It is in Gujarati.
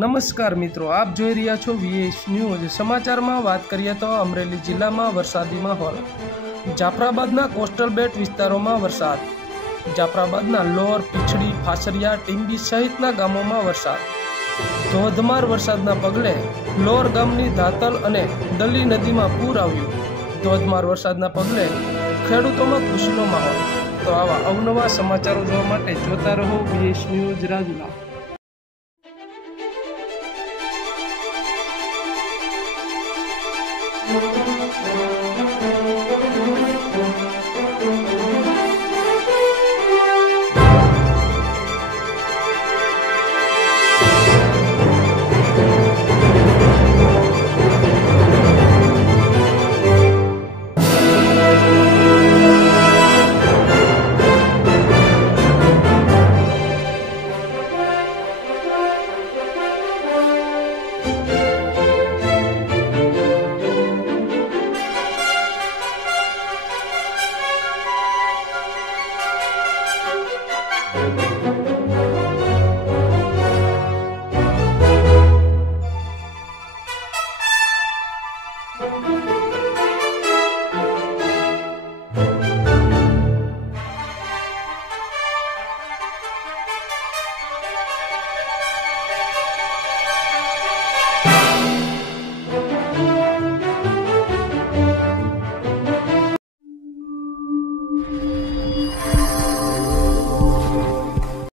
નમસ્કાર મિત્રો, આપ જોઈ રહ્યા છો વીએસ ન્યૂઝ। સમાચારમાં વાત કરીએ તો અમરેલી જિલ્લામાં વરસાદી માહોલ। જાફરાબાદના કોસ્ટલ બેલ્ટ વિસ્તારોમાં વરસાદ। જાફરાબાદના લોર, પીછડી, ફાસરિયા, ટીંબી સહિતના ગામોમાં વરસાદ। ધોધમાર વરસાદના પગલે લોર ગામની ધાતલ અને દલી નદીમાં પૂર આવ્યું। ધોધમાર વરસાદના પગલે ખેડૂતોમાં ખુશીનો માહોલ। તો આવા અવનવા સમાચારો જોવા માટે જોતા રહો વીએસ ન્યૂઝ રાજુલા।